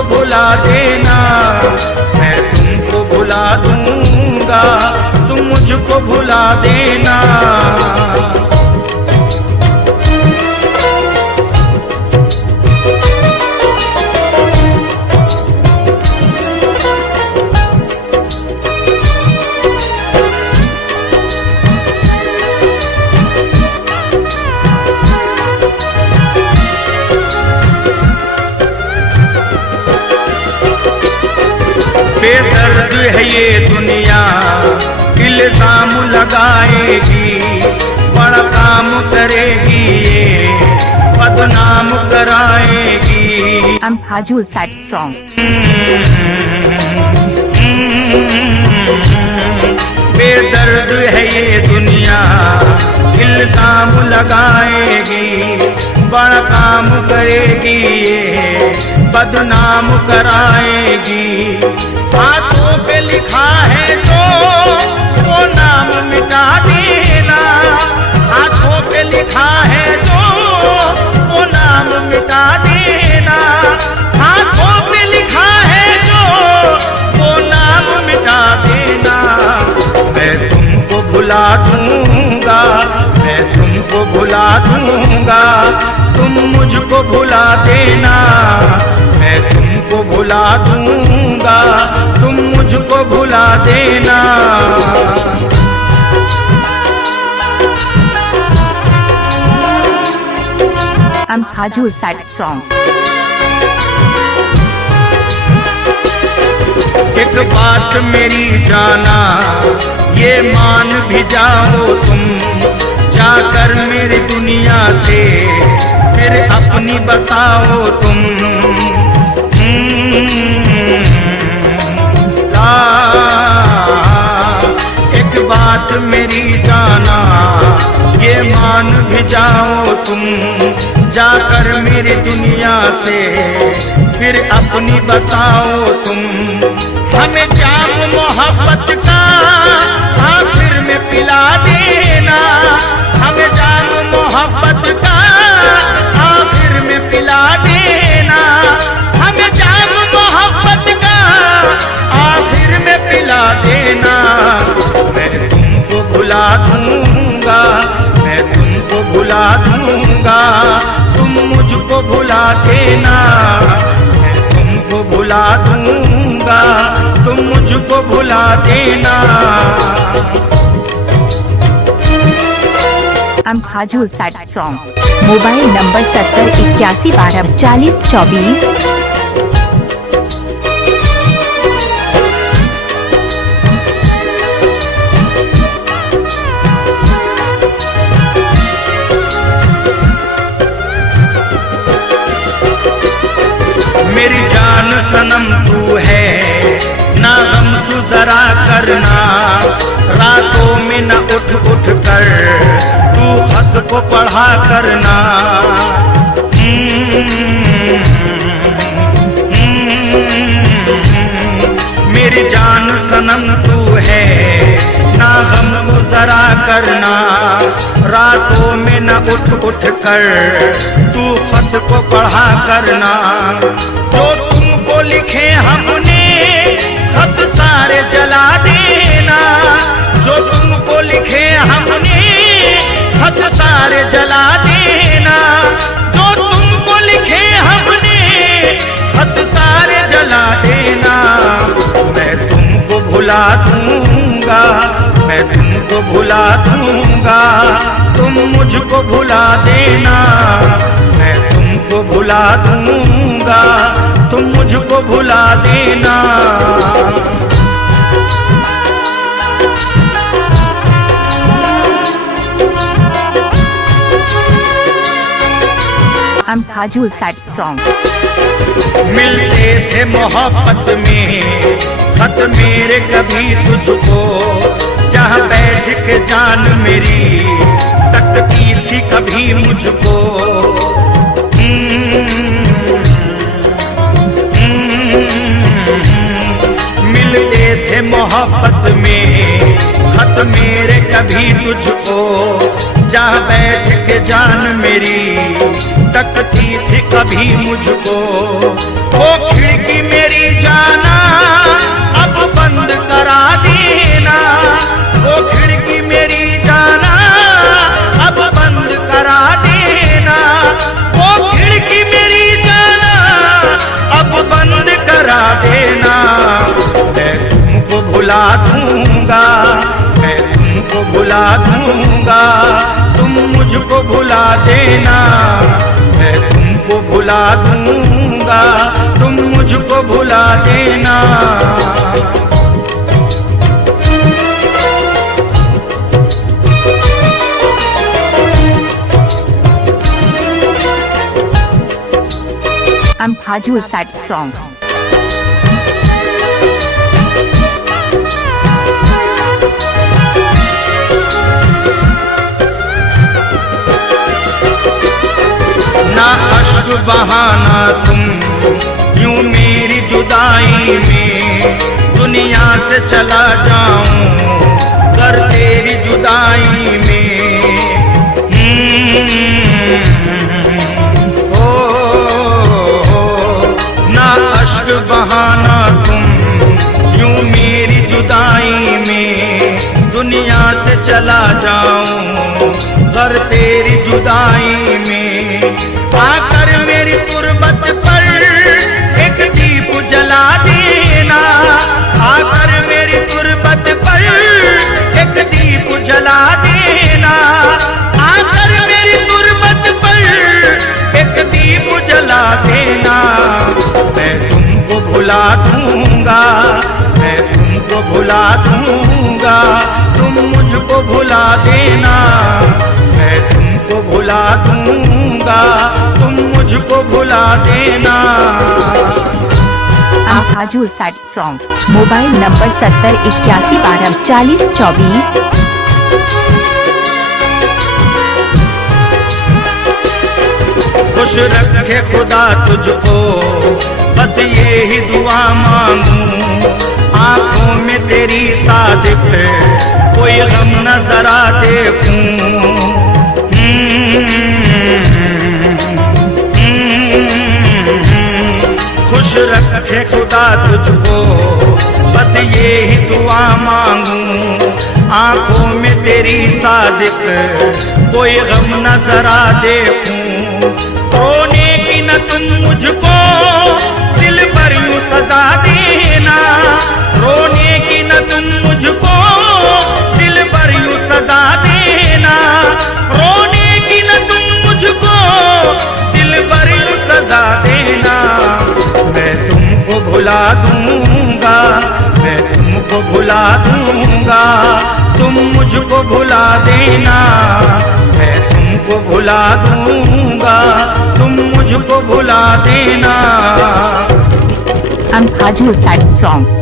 मुझको भुला देना, मैं तुमको भुला दूंगा, तुम मुझको भुला देना। बेदर्द है ये दुनिया, इल्जाम लगाएगी, बड़ा काम करेगी ये, बदनाम कराएगी। Ampaju sad song. बेदर्द है ये दुनिया, इल्जाम लगाएगी, बड़ा काम करेगी ये, बदनाम कराएगी। हाथों पे लिखा है जो वो नाम मिटा देना, हाथों पे लिखा है जो वो नाम मिटा देना, हाथों पे लिखा है जो वो नाम मिटा देना। मैं तुमको भुला दूंगा, मैं तुमको भुला दूंगा, तुम मुझको भुला देना, मैं तुमको भुला दूंगा, तुम मुझको भुला देना। Ampaju sad song. एक बात मेरी जाना, ये मान भी जाओ तुम, जाकर मेरी दुनिया से फिर अपनी बसाओ तुम। एक बात मेरी जाना, ये मान भी जाओ तुम, जाकर मेरी दुनिया से फिर अपनी बसाओ तुम। हमें जाम मोहब्बत का आखिर में पिला देना, हमें जाम मोहब्बत का आखिर में पिला देना, हमें जाम मोहब्बत का आखिर में पिला देना। मैं तुमको भुला दूंगा, मैं तुमको भुला दूंगा, तुम मुझको भुला देना, मैं तुमको भुला दूंगा, तुम मुझको भुला देना। Ampaju sad song. Mobile number 7081124024। मेरी जान सनम तू है, ना गम तू जरा करना, रातों में न उठ उठ कर तू खत को पढ़ा करना। मेरी जान सनम तू है, ना गम को जरा करना, रातों में न उठ उठ कर तू खत को पढ़ा करना। जो तुमको लिखे हमने खत सारे जला देना, जो तुमको लिखे हमने खत सारे जला देना, जो तुमको लिखे हमने खत सारे जला देना। मैं तुमको भुला दूंगा, मैं तुमको भुला दूंगा, तुम मुझको भुला देना, मैं तुमको भुला दूंगा, तुम मुझको भुला देना। Ampaju sad song. मिलते थे मोहब्बत में खत मेरे कभी तुझको, जहाँ बैठ के जान मेरी तकती थी कभी मुझको। मिलते थे मोहब्बत में खत मेरे कभी तुझको, जहाँ बैठ के जान मेरी तकती थी कभी मुझको। वो खिड़की दूंगा, तुम मुझको भुला देना, मैं तुमको भुला दूंगा, तुम मुझको भुला देना। I'm Hajul sad song. ना अश्क बहाना तुम यूं मेरी जुदाई में, दुनिया से चला जाऊं कर तेरी जुदाई में। ना अश्क बहाना तुम यूं मेरी जुदाई में, दुनिया से चला जाऊं कर तेरी जुदाई में। आकर मेरी तुरबत पर एक दीप जला देना, आकर मेरी तुरबत पर एक दीप जला देना, आकर मेरी तुरबत पर एक दीप जला देना। मैं तुमको भुला दूंगा, मैं तुमको भुला दूंगा, तुम मुझको भुला देना, मैं तुमको भुला दूंगा, तुम मुझको भुला देना। I'm Hajul sad song. Mobile number 70 81 12 40 24। खुश रखे खुदा तुझको, बस ये ही दुआ मांगूं, आंखों में तेरी सादिक कोई गम न जरा देखूं। खुश रखे खुदा तुझको, बस ये ही दुआ मांगूं, आंखों में तेरी सादिक कोई गम न जरा देखूं। रोने की न तुम मुझको दिल पर यूं सजा देना, रोने की न तुम मुझको दिल पर यूं सजा देना, रोने की न तुम मुझको दिल पर यूं सजा देना। मैं तुमको भुला दूंगा, मैं तुमको भुला दूंगा, तुम मुझको भुला देना, मैं तुमको भुला दूंगा, तुम मुझको भुला देना। I'm Hajul sad song.